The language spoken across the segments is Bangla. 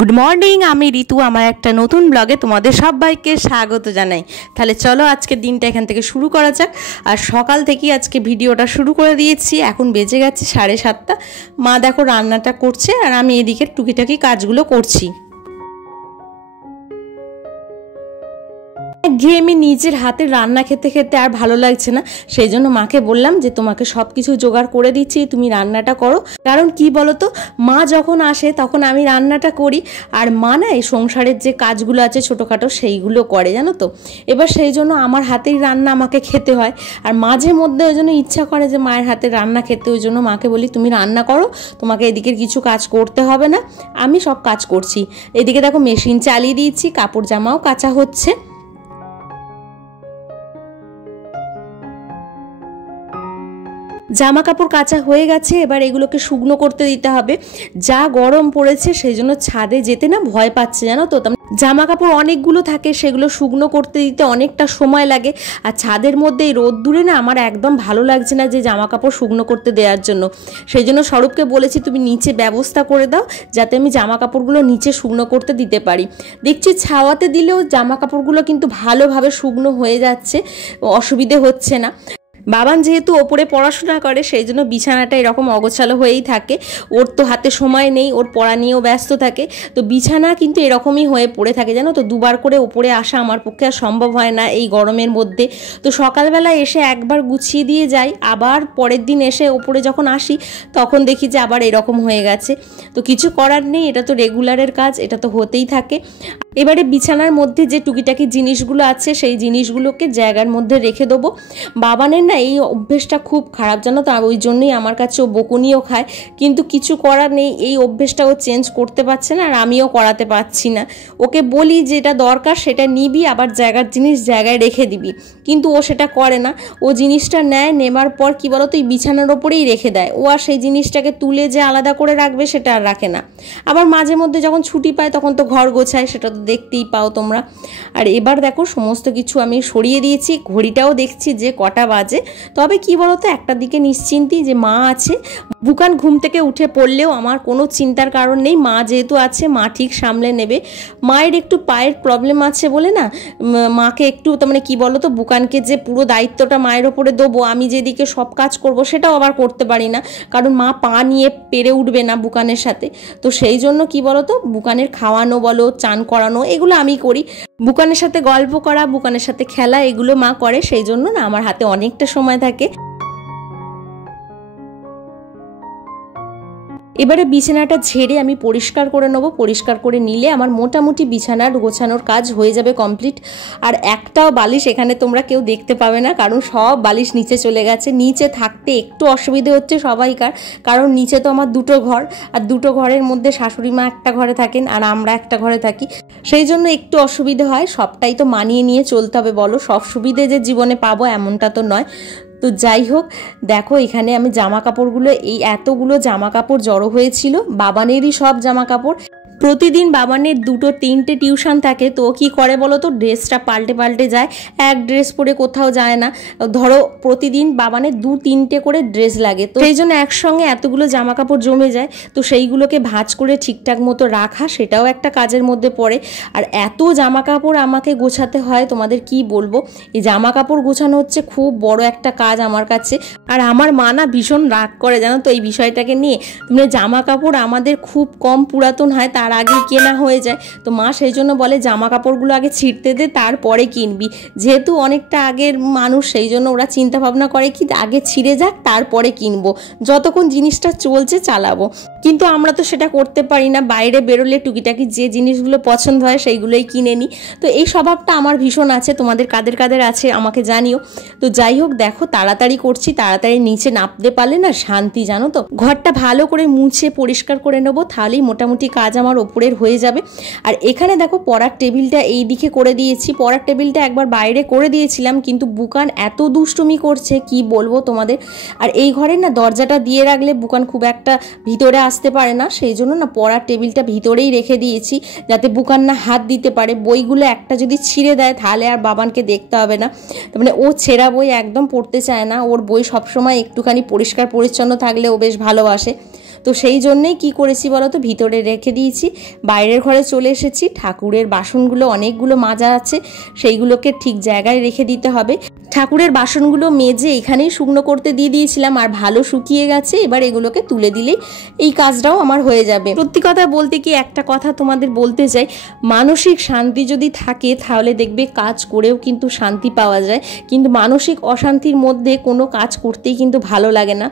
গুড মর্নিং, আমি ঋতু। আমার একটা নতুন ব্লগে তোমাদের সবাইকে স্বাগত জানাই। তাহলে চলো আজকের দিনটা এখান থেকে শুরু করা যাক। আর সকাল থেকেই আজকে ভিডিওটা শুরু করে দিয়েছি। এখন বেজে গেছে 7:30। মা দেখো রান্নাটা করছে আর আমি এদিকে টুকিটাকি কাজগুলো করছি। ঘেমে নিজের হাতে রান্না খেতে খেতে আর ভালো লাগছে না, সেই জন্য মাকে বললাম যে তোমাকে সব কিছু জোগাড় করে দিচ্ছি, তুমি রান্নাটা করো। কারণ কি বলতো, মা যখন আসে তখন আমি রান্নাটা করি, আর মা না এই সংসারের যে কাজগুলো আছে ছোটোখাটো সেইগুলো করে, জানো তো। এবার সেই জন্য আমার হাতেই রান্না আমাকে খেতে হয়। আর মাঝে মধ্যে ওই জন্য ইচ্ছা করে যে মায়ের হাতে রান্না খেতে, ওই জন্য মাকে বলি তুমি রান্না করো, তোমাকে এদিকের কিছু কাজ করতে হবে না, আমি সব কাজ করছি। এদিকে দেখো মেশিন চালিয়ে দিয়েছি, কাপড় জামাও কাচা হচ্ছে। জামা কাপড় কাচা হয়ে গেছে, এবার এগুলোকে শুকনো করতে দিতে হবে। যা গরম পড়েছে সেই জন্য ছাদে যেতে না ভয় পাচ্ছে, জানো তো। জামা কাপড় অনেকগুলো থাকে, সেগুলো শুকনো করতে দিতে অনেকটা সময় লাগে। আর ছাদের মধ্যে এই রোদ্দুরে না আমার একদম ভালো লাগছে না যে জামা কাপড় শুকনো করতে দেওয়ার জন্য। সেই জন্য স্বরূপকে বলেছি তুমি নিচে ব্যবস্থা করে দাও, যাতে আমি জামা কাপড়গুলো নিচে শুকনো করতে দিতে পারি। দেখছি ছাওয়াতে দিলেও জামা কাপড়গুলো কিন্তু ভালোভাবে শুকনো হয়ে যাচ্ছে, অসুবিধে হচ্ছে না। বাবান যেহেতু ওপরে পড়াশোনা করে সেই জন্য বিছানাটা এরকম অগোছালো হয়েই থাকে। ওর তো হাতে সময় নেই, ওর পড়া নিয়েও ব্যস্ত থাকে, তো বিছানা কিন্তু এরকমই হয়ে পড়ে থাকে, জানো তো। দুবার করে ওপরে আসা আমার পক্ষে আর সম্ভব হয় না এই গরমের মধ্যে। তো সকালবেলা এসে একবার গুছিয়ে দিয়ে যাই, আবার পরের দিন এসে ওপরে যখন আসি তখন দেখি যে আবার এরকম হয়ে গেছে। তো কিছু করার নেই, এটা তো রেগুলারের কাজ, এটা তো হতেই থাকে। এবারে বিছানার মধ্যে যে টুকিটাকি জিনিসগুলো আছে সেই জিনিসগুলোকে জায়গার মধ্যে রেখে দেবো। বাবানের না এই অভ্যেসটা খুব খারাপ, জানো তো। ওই জন্যই আমার কাছে ও বকুনিও খায়, কিন্তু কিছু করার নেই, এই অভ্যেসটা ও চেঞ্জ করতে পারছে না, আর আমিও করাতে পারছি না। ওকে বলি যেটা দরকার সেটা নিবি, আবার জায়গার জিনিস জায়গায় রেখে দিবি, কিন্তু ও সেটা করে না। ও জিনিসটা নেয়, নেবার পর কি বলো তো, এই বিছানার ওপরেই রেখে দেয়। ও আর সেই জিনিসটাকে তুলে যে আলাদা করে রাখবে সেটা আর রাখে না। আবার মাঝে মধ্যে যখন ছুটি পায় তখন তো ঘর গোছায়, সেটা তো দেখতেই পাও তোমরা। আর এবার দেখো সমস্ত কিছু আমি সরিয়ে দিয়েছি, ঘড়িটাও দেখছি যে কটা বাজে। তবে কি বলতো, একটা দিকে নিশ্চিন্তি যে মা আছে। বুকান ঘুম থেকে উঠে পড়লেও আমার কোনো চিন্তার কারণ নেই, মা যেহেতু আছে মা ঠিক সামলে নেবে। মায়ের একটু পায়ের প্রবলেম আছে বলে না, মাকে একটু তার মানে কি বলতো, বুকানকে যে পুরো দায়িত্বটা মায়ের ওপরে দেবো, আমি যেদিকে সব কাজ করব সেটাও আবার করতে পারি না, কারণ মা পা নিয়ে পেরে উঠবে না বুকানের সাথে। তো সেই জন্য কি বলতো, বুকানের খাওয়ানো বলো, চান করানো, এগুলো আমি করি। বুকানের সাথে গল্প করা, বুকানের সাথে খেলা, এগুলো মা করে। সেই জন্য না আমার হাতে অনেকটা সময় থাকে। এবারে বিছানাটা ঝেড়ে আমি পরিষ্কার করে নেবো। পরিষ্কার করে নিলে আমার মোটামুটি বিছানার গোছানোর কাজ হয়ে যাবে কমপ্লিট। আর একটাও বালিশ এখানে তোমরা কেউ দেখতে পাবে না, কারণ সব বালিশ নিচে চলে গেছে। নিচে থাকতে একটু অসুবিধে হচ্ছে সবাইকার, কারণ নিচে তো আমার দুটো ঘর, আর দুটো ঘরের মধ্যে শাশুড়ি মা একটা ঘরে থাকেন আর আমরা একটা ঘরে থাকি, সেই জন্য একটু অসুবিধে হয়। সবটাই তো মানিয়ে নিয়ে চলতে হবে বলো, সব সুবিধে যে জীবনে পাবো এমনটা তো নয়। তো যাই হোক, দেখো এখানে আমি জামা কাপড়গুলো, এই এতগুলো জামা কাপড় জড়ো হয়েছিল, বাবানেরই সব জামা কাপড়। প্রতিদিন বাবানের 2-3টে টিউশন থাকে, তো কি করে বলো তো, ড্রেসটা পাল্টে পাল্টে যায়, এক ড্রেস পরে কোথাও যায় না। ধরো প্রতিদিন বাবানের 2-3টে করে ড্রেস লাগে, তো সেই জন্য একসঙ্গে এতগুলো জামা কাপড় জমে যায়। তো সেইগুলোকে ভাঁজ করে ঠিকঠাক মতো রাখা, সেটাও একটা কাজের মধ্যে পড়ে। আর এত জামা কাপড় আমাকে গোছাতে হয়, তোমাদের কি বলবো। এই জামা কাপড় গোছানো হচ্ছে খুব বড় একটা কাজ আমার কাছে। আর আমার মা না ভীষণ রাগ করে, জানো তো, এই বিষয়টাকে নিয়ে। মানে জামা কাপড় আমাদের খুব কম পুরাতন হয়, তার আগে কেনা হয়ে যায়। তো মা সেই জন্য বলে জামা কাপড়গুলো আগে ছিঁড়তে দে, তারপরে কিনবি। যেহেতু অনেকটা আগের মানুষ, সেই জন্য ওরা চিন্তা ভাবনা করে কি আগে ছিঁড়ে যাক তারপরে কিনবো, যতক্ষণ জিনিসটা চলছে চালাবো। কিন্তু আমরা তো সেটা করতে পারি না, বাইরে বেরোলে টুকিটাকি যে জিনিসগুলো পছন্দ হয় সেইগুলোই কিনে নিই। তো এই স্বভাবটা আমার ভীষণ আছে, তোমাদের কাদের কাদের আছে আমাকে জানিও। তো যাই হোক, দেখো তাড়াতাড়ি করছি, তাড়াতাড়ি নিচে নামতে পারলে না শান্তি, জানো তো। ঘরটা ভালো করে মুছে পরিষ্কার করে নেবো, তাহলেই মোটামুটি কাজ আমার ওপরের হয়ে যাবে। আর এখানে দেখো পড়ার টেবিলটা এই দিকে করে দিয়েছি। পড়ার টেবিলটা একবার বাইরে করে দিয়েছিলাম, কিন্তু বুকান এত দুষ্টুমি করছে কি বলবো তোমাদের। আর এই ঘরে না দরজাটা দিয়ে রাখলে বুকান খুব একটা ভিতরে আসতে পারে না, সেই জন্য না পড়ার টেবিলটা ভিতরেই রেখে দিয়েছি, যাতে বুকান না হাত দিতে পারে। বইগুলো একটা যদি ছিঁড়ে দেয় তাহলে আর বাবানকে দেখতে হবে না। মানে ও ছেঁড়া বই একদম পড়তে চায় না, ওর বই সবসময় একটুখানি পরিষ্কার পরিচ্ছন্ন থাকলে ও বেশ ভালোবাসে। তো সেই জন্যই কি করেছি বলো তো, ভিতরে রেখে দিয়েছি। বাইরের ঘরে চলে এসেছি। ঠাকুরের বাসনগুলো অনেকগুলো মাজা আছে, সেইগুলোকে ঠিক জায়গায় রেখে দিতে হবে। ঠাকুরের বাসনগুলো মেজে এখানেই শুকনো করতে দিয়ে দিয়েছিলাম, আর ভালো শুকিয়ে গেছে। এবার এগুলোকে তুলে দিলেই এই কাজটাও আমার হয়ে যাবে। সত্যি কথা বলতে কি, একটা কথা তোমাদের বলতে চাই, মানসিক শান্তি যদি থাকে তাহলে দেখবে কাজ করেও কিন্তু শান্তি পাওয়া যায়, কিন্তু মানসিক অশান্তির মধ্যে কোনো কাজ করতেই কিন্তু ভালো লাগে না।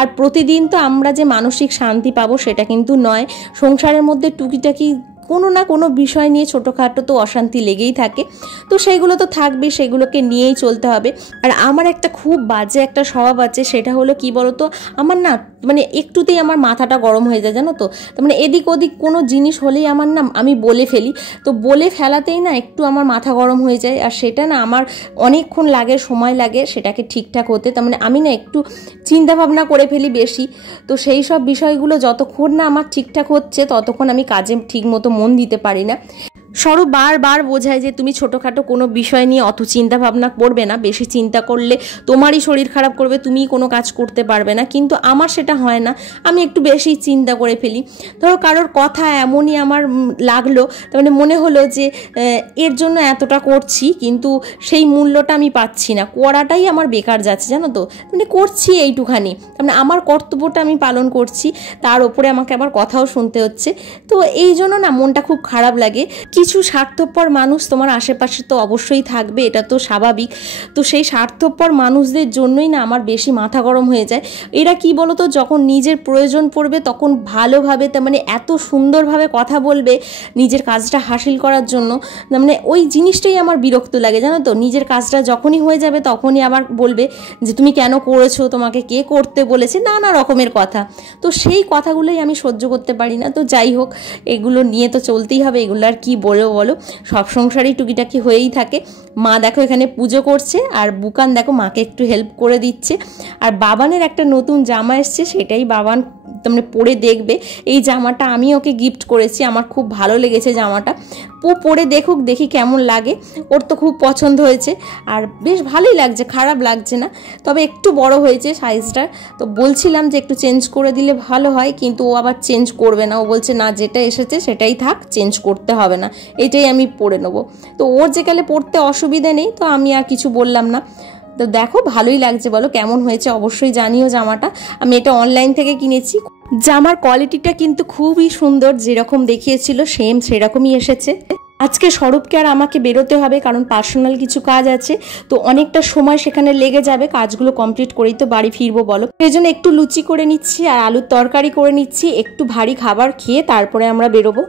আর প্রতিদিন তো আমরা যে মানসিক শান্তি পাবো সেটা কিন্তু নয়। সংসারের মধ্যে টুকিটাকি কোনো না কোনো বিষয় নিয়ে ছোটোখাটো তো অশান্তি লেগেই থাকে, তো সেইগুলো তো থাকবে, সেগুলোকে নিয়েই চলতে হবে। আর আমার একটা খুব বাজে একটা স্বভাব আছে, সেটা হলো কি বলতো, আমার না মানে একটুতেই আমার মাথাটা গরম হয়ে যায় জানো তো। তার মানে এদিক ওদিক কোনো জিনিস হলেই আমার না, আমি বলে ফেলি, তো বলে ফেলাতেই না একটু আমার মাথা গরম হয়ে যায়। আর সেটা না আমার অনেকক্ষণ লাগে, সময় লাগে সেটাকে ঠিকঠাক হতে। তার মানে আমি না একটু চিন্তা ভাবনা করে ফেলি বেশি, তো সেই সব বিষয়গুলো যতক্ষণ না আমার ঠিকঠাক হচ্ছে ততক্ষণ আমি কাজে ঠিক মতো মন দিতে পারি না। স্বরূপ বারবার বোঝায় যে তুমি ছোটোখাটো কোনো বিষয় নিয়ে অত চিন্তা ভাবনা করবে না, বেশি চিন্তা করলে তোমারই শরীর খারাপ করবে, তুমিই কোনো কাজ করতে পারবে না। কিন্তু আমার সেটা হয় না, আমি একটু বেশি চিন্তা করে ফেলি। ধরো কারোর কথা এমনই আমার লাগলো, তার মানে মনে হলো যে এর জন্য এতটা করছি কিন্তু সেই মূল্যটা আমি পাচ্ছি না, করাটাই আমার বেকার যাচ্ছে জানো তো। মানে করছি এইটুখানি, মানে আমার কর্তব্যটা আমি পালন করছি, তার ওপরে আমাকে আবার কথাও শুনতে হচ্ছে। তো এই জন্য না মনটা খুব খারাপ লাগে। কিছু স্বার্থপর মানুষ তোমার আশেপাশে তো অবশ্যই থাকবে, এটা তো স্বাভাবিক। তো সেই স্বার্থপর মানুষদের জন্যই না আমার বেশি মাথা গরম হয়ে যায়। এরা কি বলতো, যখন নিজের প্রয়োজন পড়বে তখন ভালোভাবে, তার মানে এত সুন্দরভাবে কথা বলবে নিজের কাজটা হাসিল করার জন্য, মানে ওই জিনিসটাই আমার বিরক্ত লাগে জানো তো। নিজের কাজটা যখনই হয়ে যাবে তখনই আবার বলবে যে তুমি কেন করেছো, তোমাকে কে করতে বলেছে, নানা রকমের কথা। তো সেই কথাগুলোই আমি সহ্য করতে পারি না। তো যাই হোক, এগুলো নিয়ে তো চলতেই হবে, এগুলো আর কি বলো, সব সংসারেই টুকিটাকি হয়েই থাকে। মা দেখো এখানে পুজো করছে, আর বুকান দেখো মাকে একটু হেল্প করে দিচ্ছে। আর বাবানের একটা নতুন জামা এসছে, সেটাই বাবান তোমরা পরে দেখবে। এই জামাটা আমি ওকে গিফট করেছি, আমার খুব ভালো লেগেছে জামাটা। ও পরে দেখুক, দেখি কেমন লাগে। ওর তো খুব পছন্দ হয়েছে, আর বেশ ভালোই লাগছে, খারাপ লাগছে না। তবে একটু বড় হয়েছে সাইজটা, তো বলছিলাম যে একটু চেঞ্জ করে দিলে ভালো হয়, কিন্তু ও আবার চেঞ্জ করবে না। ও বলছে না, যেটা এসেছে সেটাই থাক, চেঞ্জ করতে হবে না, এটাই আমি পরে নেবো। তো ওর যেকালে পড়তে অসুবিধে নেই, তো আমি আর কিছু বললাম না। তো দেখো ভালোই লাগছে, বলো কেমন হয়েছে অবশ্যই জানিও। জামাটা আমি এটা অনলাইন থেকে কিনেছি, জামার কোয়ালিটিটা কিন্তু খুবই সুন্দর, যেরকম দেখিয়েছিল সেম সেরকমই এসেছে। আজকে স্বরূপকে আর আমাকে বেরোতে হবে, কারণ পার্সোনাল কিছু কাজ আছে, তো অনেকটা সময় সেখানে লেগে যাবে। কাজগুলো কমপ্লিট করেই তো বাড়ি ফিরবো বলো। সেই জন্য একটু লুচি করে নিচ্ছি আর আলুর তরকারি করে নিচ্ছি, একটু ভারী খাবার খেয়ে তারপরে আমরা বেরোবো।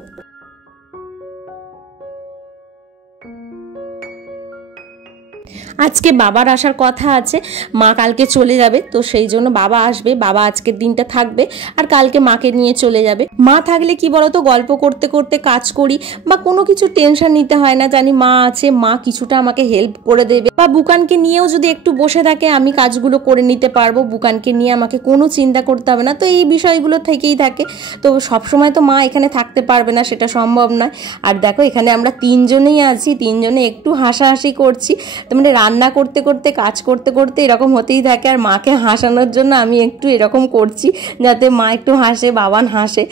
আজকে বাবার আসার কথা আছে, মা কালকে চলে যাবে, তো সেই জন্য বাবা আসবে। বাবা আজকের দিনটা থাকবে আর কালকে মাকে নিয়ে চলে যাবে। মা থাকলে কি বলতো, গল্প করতে করতে কাজ করি, বা কোনো কিছু টেনশন নিতে হয় না, জানি মা আছে, মা কিছুটা আমাকে হেল্প করে দেবে। বা বুকানকে নিয়েও যদি একটু বসে থাকে আমি কাজগুলো করে নিতে পারবো, বুকানকে নিয়ে আমাকে কোনো চিন্তা করতে হবে না। তো এই বিষয়গুলো থেকেই থাকে। তো সবসময় তো মা এখানে থাকতে পারবে না, সেটা সম্ভব নয়। আর দেখো এখানে আমরা তিনজনেই আছি, তিনজনে একটু হাসাহাসি করছি। মানে রান্না করতে করতে, কাজ করতে করতে এরকম হতেই থাকে। আর মাকে হাসানোর জন্য আমি একটু এরকম করছি, যাতে মা একটু হাসে, বাবান হাসে।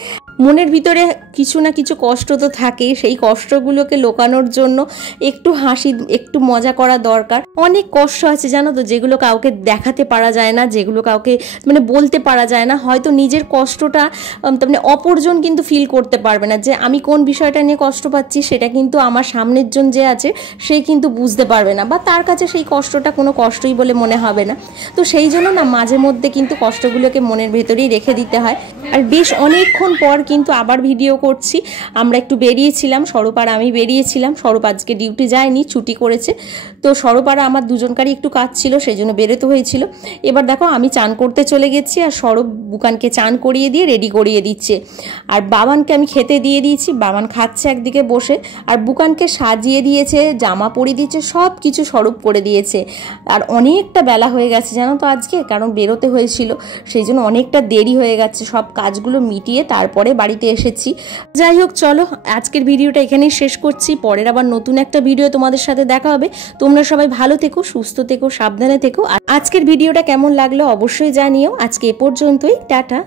মনের ভিতরে কিছু না কিছু কষ্ট তো থাকেই, সেই কষ্টগুলোকে লোকানোর জন্য একটু হাসি, একটু মজা করা দরকার। অনেক কষ্ট আছে জানো তো, যেগুলো কাউকে দেখাতে পারা যায় না, যেগুলো কাউকে মানে বলতে পারা যায় না। হয়তো নিজের কষ্টটা মানে অপরজন কিন্তু ফিল করতে পারবে না, যে আমি কোন বিষয়টা নিয়ে কষ্ট পাচ্ছি, সেটা কিন্তু আমার সামনের জন যে আছে সে কিন্তু বুঝতে পারবে না, বা তার কাছে সেই কষ্টটা কোনো কষ্টই বলে মনে হবে না। তো সেই জন্য না মাঝে মধ্যে কিন্তু কষ্টগুলোকে মনের ভেতরেই রেখে দিতে হয়। আর বেশ অনেকক্ষণ পর কিন্তু আবার ভিডিও করছি। আমরা একটু বেরিয়েছিলাম, স্বরূপ আর আমি বেরিয়েছিলাম। স্বরূপ আজকে ডিউটি যায়নি, ছুটি করেছে। তো স্বরূপ আর আমার দুজনকারই একটু কাজ ছিল, সেই জন্য বেরোতে হয়েছিল। এবার দেখো আমি চান করতে চলে গেছি, আর স্বরূপ বুকানকে চান করিয়ে দিয়ে রেডি করিয়ে দিচ্ছে। আর বাবানকে আমি খেতে দিয়ে দিয়েছি, বাবান খাচ্ছে একদিকে বসে, আর বুকানকে সাজিয়ে দিয়েছে, জামা পরিয়ে দিয়েছে, সব কিছু স্বরূপ করে দিয়েছে। আর অনেকটা বেলা হয়ে গেছে জানো তো আজকে, কারণ বেরোতে হয়েছিল, সেই জন্য অনেকটা দেরি হয়ে গেছে। সব কাজগুলো মিটিয়ে তারপরে বাড়িতে এসেছি। যাই হোক চলো, আজকের ভিডিওটা এখানেই শেষ করছি। পরের আবার নতুন একটা ভিডিও তোমাদের সাথে দেখা হবে। তোমরা সবাই ভালো থেকো, সুস্থ থেকো, সাবধানে থেকো। আর আজকের ভিডিওটা কেমন লাগলো অবশ্যই জানিও। আজকে এ পর্যন্তই, টাটা।